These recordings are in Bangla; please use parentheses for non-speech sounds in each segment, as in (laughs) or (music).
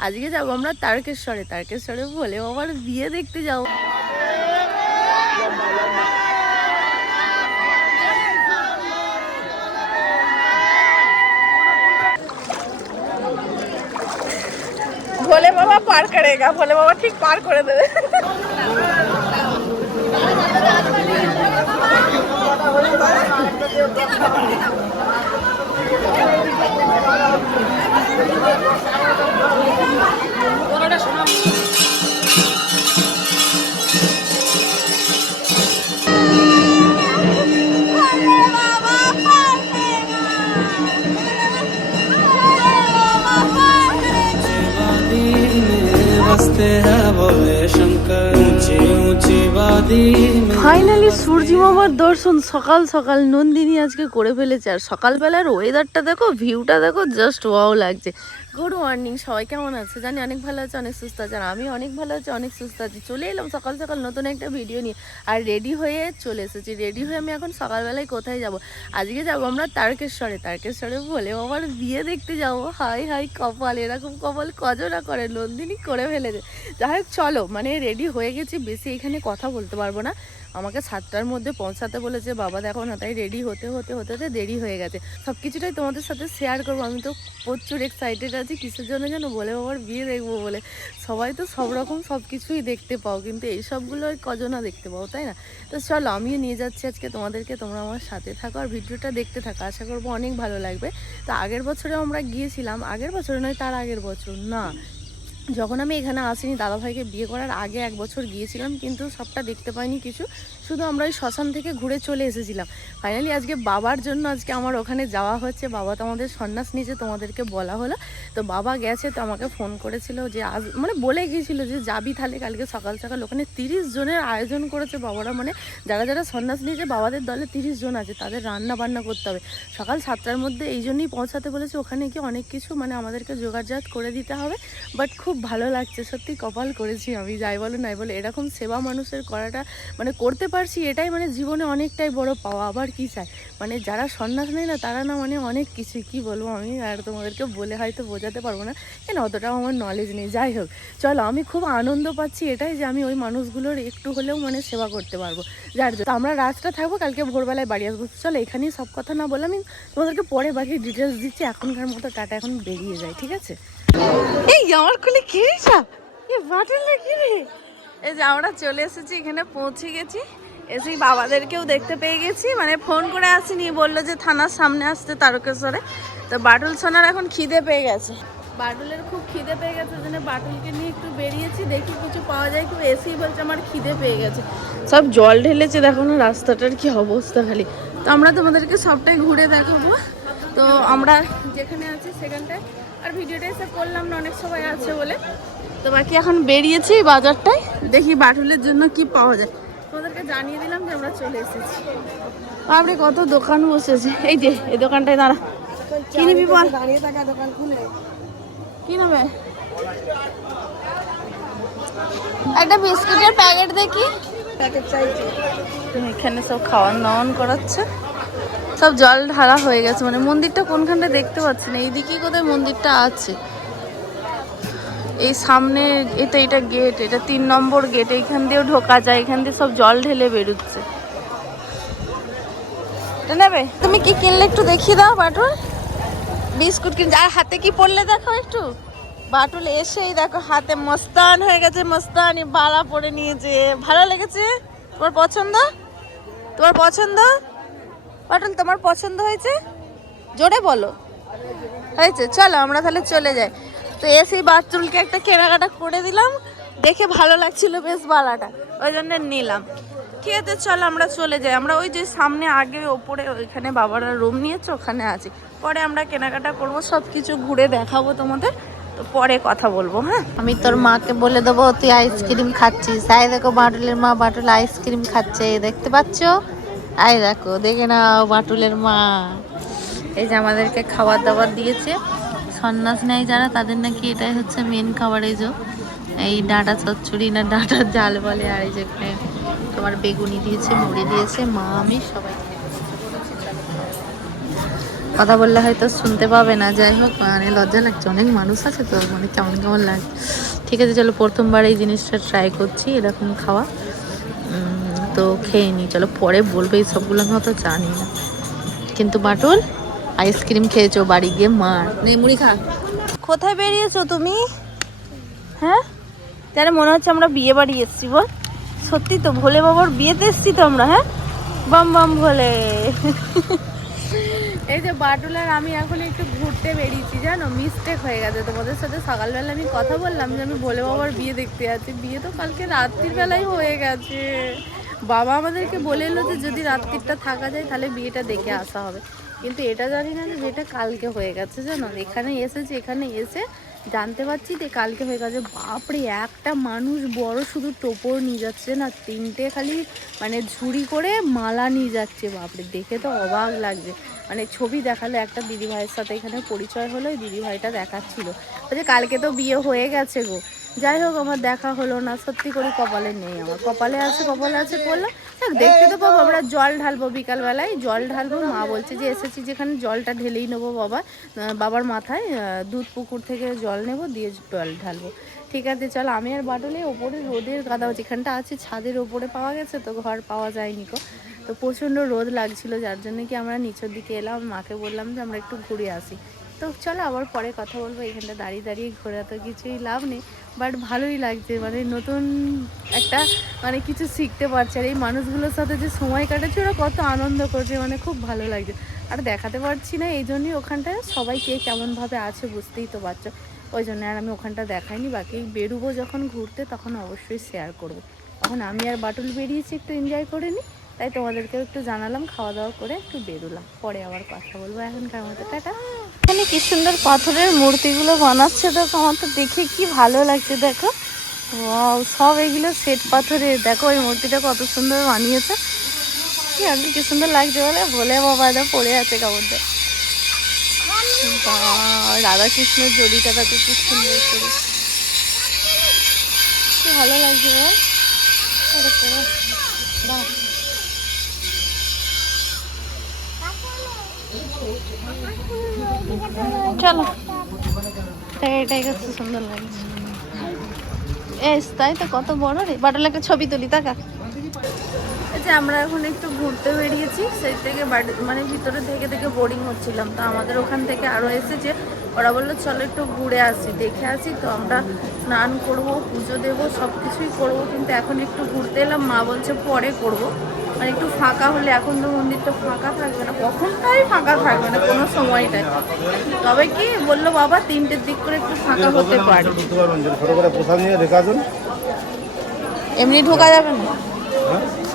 আজকে যাব আমরা তারকেশ্বরে তারকেশ্বরে বলে আবার বিয়ে দেখতে যাব ভোলে বাবা পার করেগা ভোলে বাবা ঠিক পার করে দেবে Thank (laughs) you. बसते हैं भोले शंकर ऊंची ऊंची वादी में ফাইনালি সূর্যি মামার দর্শন সকাল সকাল নন্দিনী আজকে করে ফেলেছে। আর সকালবেলার ওয়েদারটা দেখো ভিউটা দেখো জাস্ট ওয়াও লাগছে। গুড মর্নিং, সবাই কেমন আছে? জানি অনেক ভালো আছে, অনেক সুস্থ আছে, আর আমি অনেক ভালো আছি, অনেক সুস্থ আছি। চলে এলাম সকাল সকাল নতুন একটা ভিডিও নিয়ে, আর রেডি হয়ে চলে এসেছি। রেডি হয়ে আমি এখন সকালবেলায় কোথায় যাব? আজকে যাব আমরা তারকেশ্বরে। তারকেশ্বরে বলে আমার বিয়ে দেখতে যাব। হাই হাই, কপাল, এরকম কপাল কজনা করে, নন্দিনী করে ফেলেছে। যাই হোক, চলো মানে রেডি হয়ে গেছি, বেশি এখানে কথা বলতে পারব না। আমাকে সাতটার মধ্যে পৌঁছাতে বলেছে, বাবা, দেখো না, তাই রেডি হতে হতে হতে হতে দেরি হয়ে গেছে। সব কিছুটাই তোমাদের সাথে শেয়ার করব। আমি তো প্রচুর এক্সাইটেড আছি, কিসের জন্য যেন বলে বাবার বিয়ে দেখব বলে। সবাই তো সব রকম সব কিছুই দেখতে পাও, কিন্তু এই সবগুলো ওই কজনা দেখতে পাও, তাই না? তো চলো, আমিও নিয়ে যাচ্ছি আজকে তোমাদেরকে, তোমরা আমার সাথে থাকো আর ভিডিওটা দেখতে থাকো। আশা করব অনেক ভালো লাগবে। তো আগের বছরে আমরা গিয়েছিলাম, আগের বছরে নয়, তার আগের বছর, না। যখন আমি এখানে আসিনি, দাদাভাইকে বিয়ে করার আগে এক বছর গিয়েছিলাম, কিন্তু সবটা দেখতে পাইনি কিছু। শুধু আমরা ওই শ্মশান থেকে ঘুরে চলে এসেছিলাম। ফাইনালি আজকে বাবার জন্য আজকে আমার ওখানে যাওয়া হচ্ছে। বাবা তো আমাদের সন্ন্যাস নিয়েছে তোমাদেরকে বলা হলো। তো বাবা গেছে তো আমাকে ফোন করেছিল যে আজ মানে বলে গিয়েছিল যে যাবি তাহলে কালকে সকাল সকাল। ওখানে তিরিশ জনের আয়োজন করেছে বাবারা মানে যারা যারা সন্ন্যাস নিয়েছে বাবাদের দলে তিরিশ জন আছে তাদের রান্না বান্না করতে হবে। সকাল সাতটার মধ্যে এই জন্যই পৌঁছাতে বলেছে। ওখানে কি অনেক কিছু মানে আমাদেরকে যোগাযোগ করে দিতে হবে। বাট খুব ভালো লাগছে। সত্যি কপাল করেছি আমি। যাই বলো নাই বলো, এরকম সেবা মানুষের করাটা মানে করতে পারছি এটাই মানে জীবনে অনেকটাই বড় পাওয়া, আবার কি চাই? মানে যারা সন্ন্যাস নেয় না, তারা না মানে অনেক কিছু, কি বলব আমি? আর তোমাদেরকে বলে হয়তো বোঝাতে পারব না, কেন অতটাও আমার নলেজ নেই। যাই হোক, চলো আমি খুব আনন্দ পাচ্ছি এটাই যে আমি ওই মানুষগুলোর একটু হলেও মানে সেবা করতে পারব। যার জন্য আমরা রাতটা থাকব, কালকে ভোরবেলায় বাড়ি আসব। চলো এখানেই সব কথা না বলে আমি তোমাদেরকে পরে বাকি ডিটেলস দিচ্ছি, এখনকার মতো টাটা, এখন বেরিয়ে যায় ঠিক আছে? এই, আমার কোলে কি রে। এই যে আমরা চলে এসেছি, এখানে পৌঁছে গেছি। এসেই বাবাদেরকেও দেখতে পেয়ে গেছি। মানে ফোন করে আসিনি বলল যে থানার সামনে আসতে তারকেশ্বরে। তো বাটুল সোনার এখন খিদে পেয়ে গেছে। বাটুলের খুব খিদে পেয়ে গেছে জন্য বাটুলকে নিয়ে একটু বেরিয়েছি দেখি কিছু পাওয়া যায় কেউ এসেই বলছে আমার খিদে পেয়ে গেছে। সব জল ঢেলেছে দেখো না রাস্তাটার কি অবস্থা খালি। তো আমরা তোমাদেরকে সবটাই ঘুরে দেখাবো। তো আমরা যেখানে আছি সেখানটায়। আর ভিডিওটা এসে করলাম না অনেক সবাই আছে বলে। তো বাকি এখন বেরিয়েছি বাজারটায় দেখি বাটুলের জন্য কি পাওয়া যায়। জানিয়ে দিলাম যে আমরা চলে এসেছি। আপনি কত দোকান বসেছে। এই যে, এই দোকানটায় দাঁড়া। কি নিবি বল? দাঁড়িয়ে থাকা দোকান খুলে কি নেবে? একটা বিস্কুটের প্যাকেট দেখি। প্যাকেট চাইছে এখানে সব খাওয়ান দাওয়ান করাচ্ছে। সব জল ঢালা হয়ে গেছে। মানে মন্দিরটা কোনখানটা দেখতে পাচ্ছি না। এইদিকেই কোথায় মন্দিরটা আছে। এই সামনে এটা এটা গেট এটা তিন নম্বর গেট এইখান দিয়েও ঢোকা যায় এখান দিয়ে সব জল ঢেলে বেরোচ্ছে। নেবে? তুমি কি কিনলে একটু দেখিয়ে দাও বাটুল। বিস্কুট কিন আর হাতে কি পড়লে দেখো একটু? বাটুল এসেই দেখো হাতে মস্তান হয়ে গেছে, মস্তানি বালা পরে নিয়েছে। ভালো লেগেছে? তোমার পছন্দ? তোমার পছন্দ? বাটুল, তোমার পছন্দ হয়েছে? জোরে বলো। হয়েছে, চলো আমরা তাহলে চলে যাই। তো এসেই বাটুলকে একটা কেনাকাটা করে দিলাম। দেখে ভালো লাগছিল বেশ বালাটা। ওই জন্য নিলাম। ঠিক আছে চলো, আমরা চলে যাই। আমরা ওই যে সামনে আগে ওপরে ওইখানে বাবারা রুম নিয়েছে, ওখানে আছি। পরে আমরা কেনাকাটা করব সব কিছু ঘুরে দেখাবো তোমাদের। তো পরে কথা বলব হ্যাঁ? আমি তোর মাকে বলে দেবো, তুই আইসক্রিম খাচ্ছিস। আই দেখো, বাটুলের মা বাটুল আইসক্রিম খাচ্ছে দেখতে পাচ্ছ? আই দেখো, দেখে নাও বাটুলের মা। এই যে আমাদেরকে খাবার দাবার দিয়েছে। সন্ন্যাস নেয় যারা, তাদের নাকি এটাই হচ্ছে মেন খাবার এই এই ডাঁটা চচ্চড়ি না ডাঁটার জাল বলে, আর এই যে এখানে তোমার বেগুনি দিয়েছে, মুড়ি দিয়েছে, মা, আমি সবাই কথা বললে হয়তো শুনতে পাবে না, যাই হোক মানে লজ্জা লাগছে, অনেক মানুষ আছে তো মানে কেমন কেমন লাগছে। ঠিক আছে, চলো প্রথমবার এই জিনিসটা ট্রাই করছি, এরকম খাওয়া। তো খেয়ে নিই চলো পরে বলবে, এই সবগুলো আমি অত জানি না। কিন্তু বাটুল আইসক্রিম খেয়েছো বাড়ি গিয়ে মার। নে মুড়ি খা। কোথায় বেরিয়েছো তুমি? হ্যাঁ? তাহলে মনে হচ্ছে আমরা বিয়ে বাড়ি এসছি বল। সত্যি তো ভোলে বাবার বিয়েতে এসছি তো আমরা হ্যাঁ? বাম বাম ভোলে। এই যে বাটুলার আমি এখন একটু ঘুরতে বেরিয়েছি জানো? মিস্টেক হয়ে গেছে। তোমাদের সাথে সকালবেলা আমি কথা বললাম যে আমি ভোলে বাবার বিয়ে দেখতে যাচ্ছি। বিয়ে তো কালকে রাত্রির বেলায় হয়ে গেছে। বাবা আমাদেরকে বলে এলো যে যদি রাত্রিটা থাকা যায় তাহলে বিয়েটা দেখে আসা হবে। কিন্তু এটা জানি না যে এটা কালকে হয়ে গেছে জানো? এখানে এসেছে, এখানে এসে জানতে পারছি যে কালকে হয়ে গেছে। বাপরে, একটা মানুষ বড় শুধু টোপর নিয়ে যাচ্ছে না, তিনটে খালি মানে ঝুড়ি করে মালা নিয়ে যাচ্ছে, বাপরে। দেখে তো অবাক লাগছে। মানে ছবি দেখাল একটা দিদি ভাইয়ের সাথে এখানে পরিচয় হলো ওই দিদি ভাইটা দেখাচ্ছিল। বলছে কালকে তো বিয়ে হয়ে গেছে গো। যাই হোক, আমার দেখা হলো না, সত্যি করে কপালে নেই আমার। কপালে আছে কপালে আছে করলাম দেখ দেখতে তো পাবো, আমরা জল ঢালবো বিকালবেলায়। জল ঢালবো, মা বলছে যে এসেছি যেখানে জলটা ঢেলেই নেব বাবা। বাবার মাথায় দুধ পুকুর থেকে জল নেব, দিয়ে জল ঢালবো। ঠিক আছে, চল, আমি আর বাটলে ওপরে রোদের গাদা, যেখানটা আছে ছাদের ওপরে পাওয়া গেছে তো ঘর পাওয়া যায়নি কো তো প্রচণ্ড রোদ লাগছিল, যার জন্য কি আমরা নিচের দিকে এলাম, মাকে বললাম যে আমরা একটু ঘুরে আসি। তো চলো, আবার পরে কথা বলব, এখানটা দাঁড়িয়ে দাঁড়িয়ে ঘোরা তো কিছুই লাভ নেই। বাট ভালোই লাগছে মানে নতুন একটা মানে কিছু শিখতে পারছে। আর এই মানুষগুলোর সাথে যে সময় কাটাচ্ছে ওরা কত আনন্দ করছে মানে খুব ভালো লাগছে। আর দেখাতে পারছি না, এই জন্যই ওখানটায় সবাই কে কেমনভাবে আছে বুঝতেই তো পারছ। ওই জন্য আর আমি ওখানটা দেখাইনি, বাকি বেরোবো যখন ঘুরতে, তখন অবশ্যই শেয়ার করব। এখন আমি আর বাটুল বেরিয়েছি, একটু এনজয় করে নিই তাই তোমাদেরকেও একটু জানালাম, খাওয়া দাওয়া করে একটু বেরোলাম। পরে আবার কথা বলব এখনকার মতো। টাটা! এখানে কি সুন্দর পাথরের মূর্তিগুলো বানাচ্ছে, দেখো আমার তো দেখে কি ভালো লাগছে, দেখো। ওয়াও সব এগুলো শ্বেত পাথরের দেখো ওই মূর্তিটা কত সুন্দর বানিয়েছে। কি আর কি সুন্দর লাগছে বলে? বলে বাবা, এটা পড়ে আছে কাপড়টা। রাধা কৃষ্ণের জড়িটা, দেখো কি সুন্দর করে কি ভালো লাগছে বল? বাহ। চলো। এটাই সুন্দর লাগছে। এস তাই তো কত বড় রে। ছবি তুলি যে আমরা এখন একটু ঘুরতে বেরিয়েছি, সেই থেকে বাড়ি মানে ভিতরে থেকে থেকে বোরিং হচ্ছিলাম। তো আমাদের ওখান থেকে আরও এসেছে। ওরা বলল, চলো একটু ঘুরে আসি, দেখে আসি। তো আমরা স্নান করব, পুজো দেবো সব কিছুই করব। কিন্তু এখন একটু ঘুরতে এলাম, মা বলছে পরে করব। মানে একটু ফাঁকা হলে এখন তো মন্দিরটা ফাঁকা থাকবে না। কখনটাই ফাঁকা থাকবে না কোনো সময়টাই তবে কি বলল বাবা তিনটের দিক করে একটু ফাঁকা হতে পারে। এমনি ঢোকা যাবে না?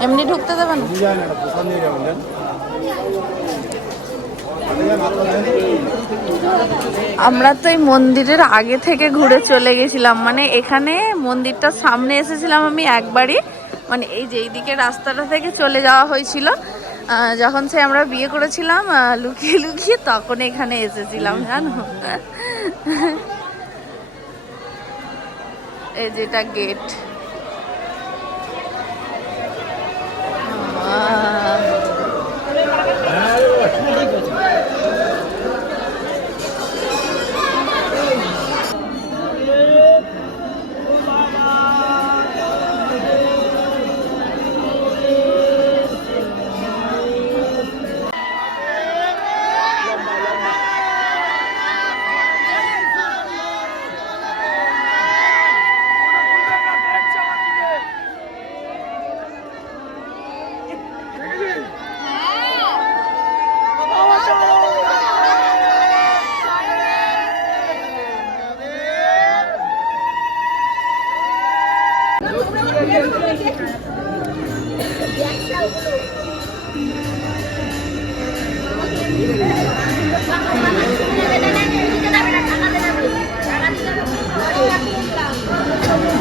এমনি ঢুকতে দেবে না। আমরা তো এই মন্দিরের আগে থেকে ঘুরে চলে গেছিলাম। মানে এখানে মন্দিরটার সামনে এসেছিলাম আমি একবারই। মানে এই যে এইদিকে রাস্তাটা থেকে চলে যাওয়া হয়েছিল যখন সে আমরা বিয়ে করেছিলাম লুকিয়ে লুকিয়ে তখন এখানে এসেছিলাম, জানো? এই যেটা গেট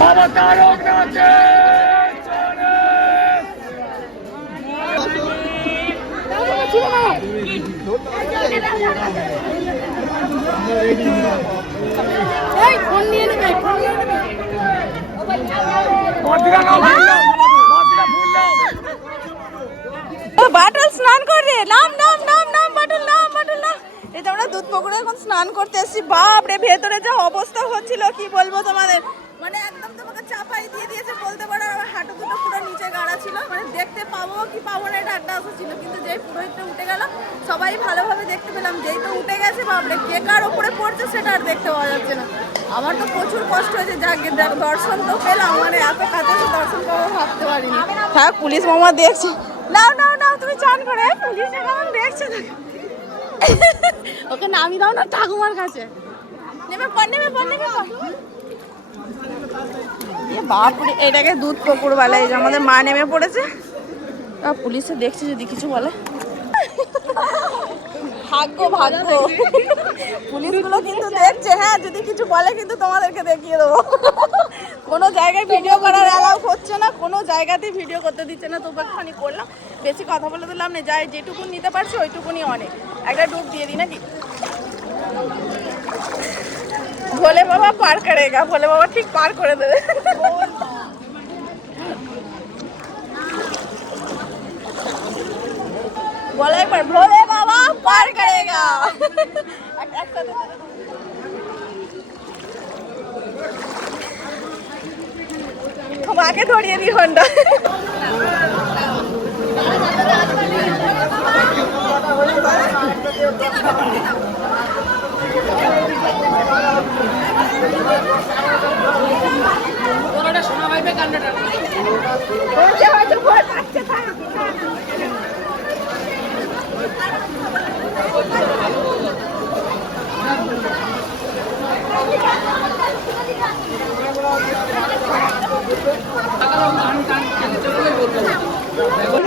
বাবা তারক রাজে এই ফোন নিয়ে নেবে ফোন নিয়ে নেবে। বাটল স্নান করে নাম নাম নাম নাম, বাটল নাম বাটল, নাম। এই আমরা দুধ পুকুরে এখন স্নান করতে এসেছি। বাপ রে ভেতরে যা অবস্থা হচ্ছিল, কি বলব তোমাদের? মানে একদম তোমাকে চাপাই দিয়ে দিয়েছে, বলতে পারো দুটো পুরো নিচে গাড়া ছিল। মানে দেখতে পাবো কি পাবো না এটা একটা আশা ছিল, কিন্তু যেই পুরোহিতটা উঠে গেল, সবাই ভালোভাবে দেখতে পেলাম। যেই তো উঠে গেছে, বাপরে, কে কার ওপরে পড়ছে সেটা আর দেখতে পাওয়া যাচ্ছে না। আমার তো প্রচুর কষ্ট হয়েছে, যাক দেখ, দর্শন তো পেলাম মানে এত কাছে দর্শন পাবো ভাবতে পারিনি। হ্যাঁ পুলিশ মামা দেখছে। নাও নাও নাও, তুমি চান করে পুলিশ কেমন দেখছে দেখো। ওকে নামি দাও না, ঠাকুমার কাছে। নেমে পড় নেমে পড়, নেমে এ বাপরে, এটাকে দুধ পুকুর বলে এই যে আমাদের মা নেমে পড়েছে। পুলিশে দেখছে যদি কিছু বলে। ভাগ্য ভাগ্য। পুলিশগুলো কিন্তু দেখছে হ্যাঁ যদি কিছু বলে কিন্তু তোমাদেরকে দেখিয়ে দেবো। কোনো জায়গায় ভিডিও করার অ্যালাউ হচ্ছে না, কোনো জায়গাতেই ভিডিও করতে দিচ্ছে না। একটুখানি করলাম, বেশি কথা বলে দিলাম না, যাই যেটুকুন নিতে পারছি ওইটুকুনি অনেক। একটা ডুব দিয়ে দিই নাকি? ভোলে বাবা পার করেগা ভোলে বাবা ঠিক পার করে দেবে বলো একবার ভোলে বাবা পার করেগা এক- একসাথে বলো। মাকে ধরিয়ে দিই হন্ডা বলছে হয়তো ভয় পাচ্ছে থাক।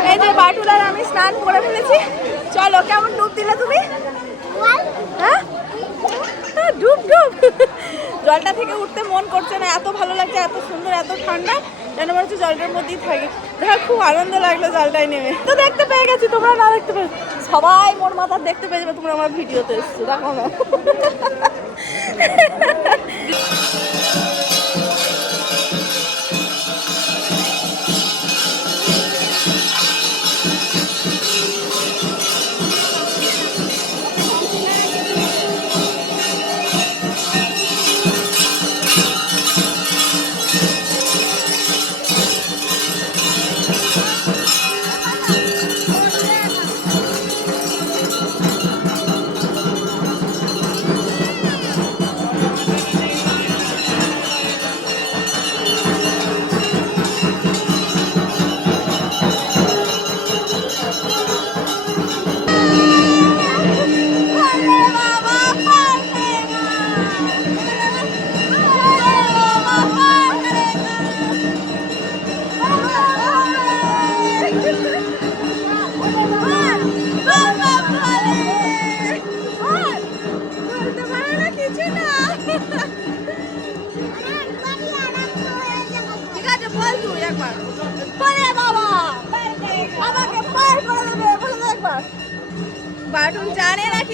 এই যে বাটুলার আমি স্নান করে ফেলেছি। চলো কেমন ডুব দিলে তুমি? হ্যাঁ হ্যাঁ, ডুব ডুব। জলটা থেকে উঠতে মন করছে না। এত ভালো লাগছে, এত সুন্দর, এত ঠান্ডা, যেন মনে হচ্ছে জলটার মধ্যেই থাকে। দেখা খুব আনন্দ লাগল জলটাই নেমে। তো দেখতে পেয়ে গেছি, তোমরা না দেখতে পেয়ে সবাই মোর মাথা দেখতে পেয়ে যাবে তোমরা আমার ভিডিওতে এসছো, দেখো না।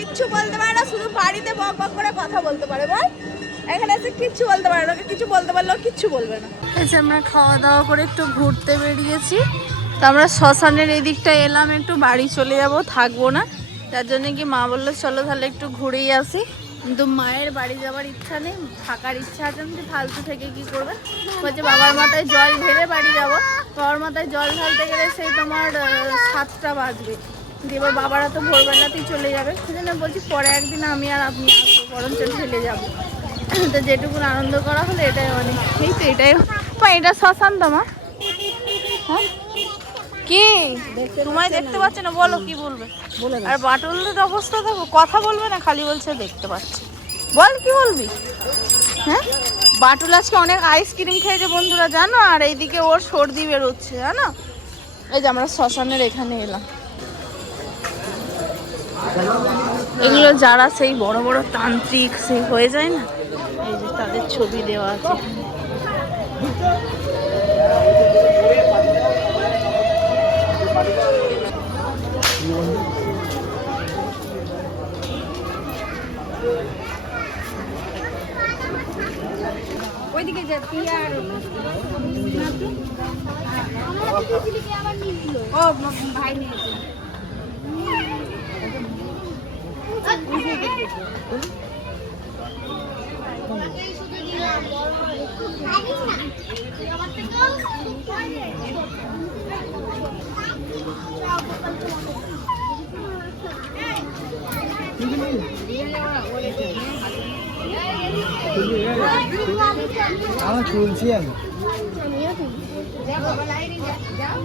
কিচ্ছু বলতে পারে না, শুধু বাড়িতে বক বক করে কথা বলতে পারে, বল। এখানে এসে কিচ্ছু বলতে পারে না কিছু বলতে পারলেও কিচ্ছু বলবে না। যে আমরা খাওয়া দাওয়া করে একটু ঘুরতে বেরিয়েছি, তো আমরা শ্মশানের এই দিকটা এলাম, একটু বাড়ি চলে যাব, থাকব না। তার জন্য কি মা বলল, চলো তাহলে একটু ঘুরেই আসি। কিন্তু মায়ের বাড়ি যাওয়ার ইচ্ছা নেই, থাকার ইচ্ছা আছে যে ফালতু থেকে কি করবে? বলছে, বাবার মাথায় জল ঢেলে বাড়ি যাব। বাবার মাথায় জল ঢালতে গেলে সেই তোমার সাতটা বাজবে। দিয়ে এবার বাবারা তো ভোরবেলাতেই চলে যাবে। সেজন্য বলছি পরে একদিন আমি আর আপনি আসব বরঞ্চ ঢেলে যাব। তো যেটুকুন আনন্দ করা হলো এটাই অনেক। এই তো এটাই। মা এটা শ্মশান মা। হ্যাঁ? কি? তোমায় দেখতে পাচ্ছে না বলো কি বলবে? আর বাটুলদের অবস্থা দেখো কথা বলবে না খালি বলছে দেখতে পাচ্ছি। বল কি বলবি? হ্যাঁ? বাটুল আজকে অনেক আইসক্রিম খেয়েছে বন্ধুরা জানো? আর এইদিকে ওর সর্দি বেরোচ্ছে জানো? এই যে আমরা শ্মশানের এখানে এলাম। এগুলো যারা সেই বড় বড় তান্ত্রিক সেই হয়ে যায় না? এই যে তাদের ছবি দেওয়া আছে। ওইদিকে যে পিয়া আর ও ভাই নিয়েছে আমার চলছি আমি পারবি না ডাকলাম কেন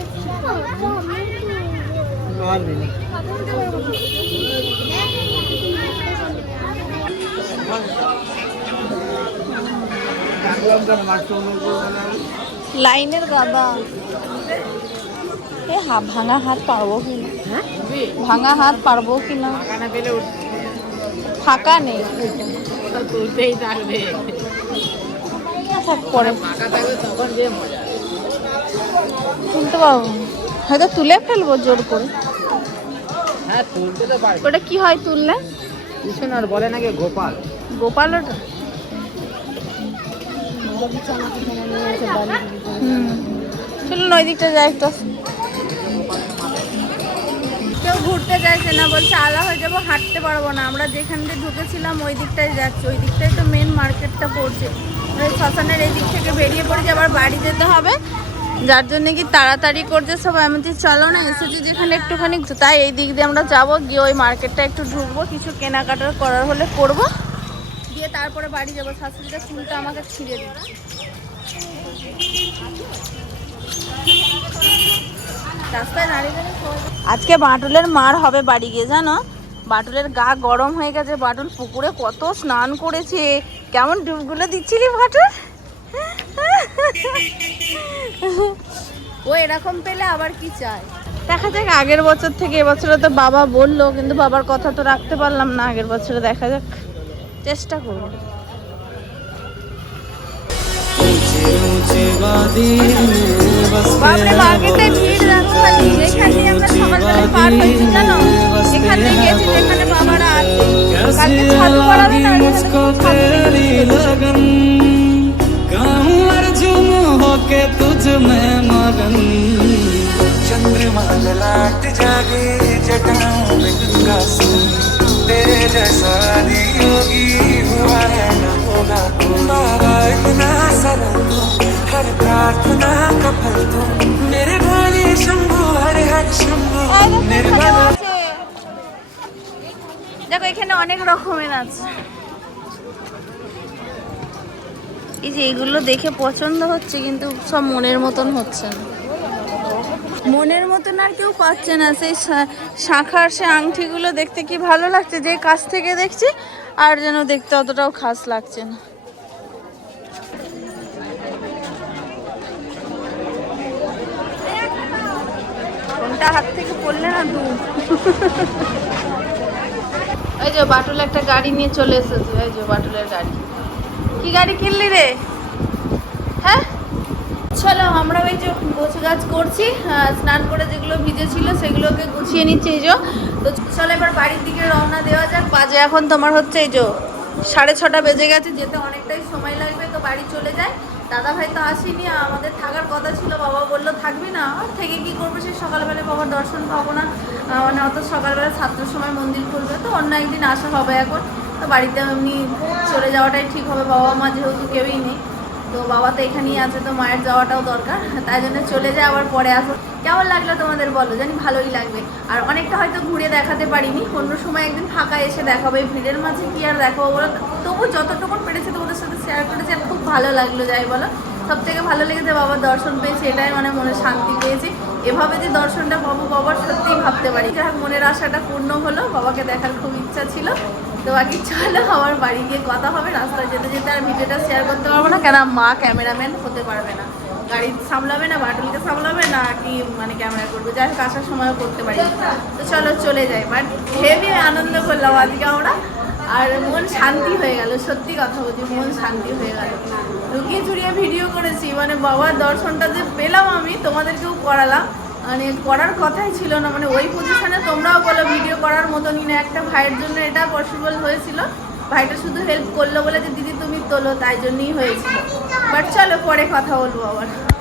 মাস্টার অনুর লাইনের গাদা এ হা ভাঙা হাত পারব কি না? ভাঙা হাত পারব কি না? ফাঁকা নেই। থাক পরে। তুলতে পারব। হয়তো তুলে ফেলব জোর করে। হ্যাঁ তুলতে তো পারি। ওটা কি হয় তুললে? আর বলে নাকি গোপাল। গোপাল ওটা? চলুন ওই দিকটা যাই একটু। কেউ ঘুরতে চাইছে না বলছে আলা হয়ে যাব হাঁটতে পারব না। আমরা যেখান দিয়ে ঢুকেছিলাম ওই দিকটাই যাচ্ছি। ওই দিকটাই তো মেন মার্কেটটা পড়ছে। শ্মশানের এই দিক থেকে বেরিয়ে পড়েছি আবার বাড়ি যেতে হবে। যার জন্য কি তাড়াতাড়ি করছে সবাই? আমি চলো না, এসেছি যেখানে একটুখানি তাই এই দিক দিয়ে আমরা যাব, গিয়ে ওই মার্কেটটা একটু ঢুকবো, কিছু কেনাকাটা করার হলে করব। দিয়ে তারপরে বাড়ি যাব, শাশুড়িটা চুলটা আমাকে ছিঁড়ে দিবে। দাঁড়িয়ে আজকে বাটুলের মার হবে বাড়ি গিয়ে, জানো? বাটুলের গা গরম হয়ে গেছে, বাটুল পুকুরে কত স্নান করেছে। কেমন ডুবগুলো দিচ্ছিলি বাটুল? ও এরকম পেলে আবার কি চাই দেখা যাক আগের বছর থেকে এবছরে তো বাবা বলল কিন্তু বাবার কথা তো রাখতে পারলাম না আগের বছরে দেখা যাক। চেষ্টা করব। বাপরে মার্কেটে ভিড় लगी না मुझको तेरी लगन गाऊं अर्जुन होके तुझ में मगन चंद्रमा ललाट जागे जटाओं में गंगा सो तेरे जैसा योगी हुआ है न होगा बाबा इतना सरल तू हर प्रार्थना का फल तू मेरे भोले शंभु हरे हर शंभु निर्मला দেখো এখানে অনেক রকমের আছে এই যে এগুলো দেখে পছন্দ হচ্ছে, কিন্তু সব মনের মতন হচ্ছে না। মনের মতন আর কেউ পাচ্ছে না। সেই শাঁখার সে আংটিগুলো দেখতে কি ভালো লাগছে? যে কাছ থেকে দেখছি, আর যেন দেখতে অতটাও খাস লাগছে না। হাত থেকে পড়লে না দু? এই যে বাটুল একটা গাড়ি নিয়ে চলে এসেছে। এই যে বাটুলের গাড়ি। কি গাড়ি কিনলি রে? হ্যাঁ? চলো আমরা ওই যে গোছ গাছ করছি স্নান করে যেগুলো ভিজে ছিল সেগুলোকে গুছিয়ে নিচ্ছি, এই যে। তো চলো, এবার বাড়ির দিকে রওনা দেওয়া যাক। বাজে এখন তোমার হচ্ছে এই যে সাড়ে ছটা বেজে গেছে, যেতে অনেকটাই সময় লাগবে, তো বাড়ি চলে যায় দাদা ভাই তো আসেনি আমাদের থাকার কথা ছিল, বাবা বলল, থাকবি না, আর থেকে কি করব? সে সকালবেলা বাবার দর্শন পাবো না মানে অত সকালবেলা সাতটার সময় মন্দির খুলবে, তো অন্য একদিন আসা হবে এখন। তো বাড়িতে এমনি চলে যাওয়াটাই ঠিক হবে, বাবা মা যেহেতু কেউই নেই, তো বাবা তো এখানেই আছে, তো মায়ের যাওয়াটাও দরকার, তাই জন্য চলে যায়, আবার পরে আসো কেমন লাগল তোমাদের বলো, জানি ভালোই লাগবে। আর অনেকটা হয়তো ঘুরে দেখাতে পারিনি, অন্য সময় একদিন ফাঁকা এসে দেখাবো, এই ভিড়ের মাঝে কি আর দেখাবো বলো তবু যতটুকু পেরেছি তোমাদের সাথে শেয়ার করেছে, আর খুব ভালো লাগল, যাই বলো। সব থেকে ভালো লেগেছে বাবার দর্শন পেয়েছি, এটাই মানে মনে শান্তি পেয়েছি। এভাবে যে দর্শনটা পাবো বাবার, সত্যিই ভাবতে পারি। মনের আশাটা পূর্ণ হলো, বাবাকে দেখার খুব ইচ্ছা ছিল। তো বাকি চলো আমার বাড়ি গিয়ে কথা হবে, রাস্তায় যেতে যেতে আর ভিডিওটা শেয়ার করতে পারব না। কেন মা ক্যামেরাম্যান হতে পারবে না। গাড়ি সামলাবে না বাটুলকে সামলাবে না, কি মানে ক্যামেরা করবে? যাই হোক, আসার সময়ও করতে পারি। তো চলো চলে যাই। বাট হেভি আনন্দ করলাম আজকে আমরা। আর মন শান্তি হয়ে গেল, সত্যি কথা বলছি, মন শান্তি হয়ে গেল। লুকিয়ে চুরিয়ে ভিডিও করেছি। মানে বাবার দর্শনটা যে পেলাম আমি, তোমাদেরকেও করালাম। মানে করার কথাই ছিল না। মানে ওই পজিশনে তোমরাও বলো ভিডিও করার মতনই না। একটা ভাইয়ের জন্য এটা পসিবল হয়েছিল। ভাইটা শুধু হেল্প করল বলে যে, দিদি, তুমি তোলো। তাই জন্যই হয়েছিল। বাট চলো, পরে কথা বলব আবার।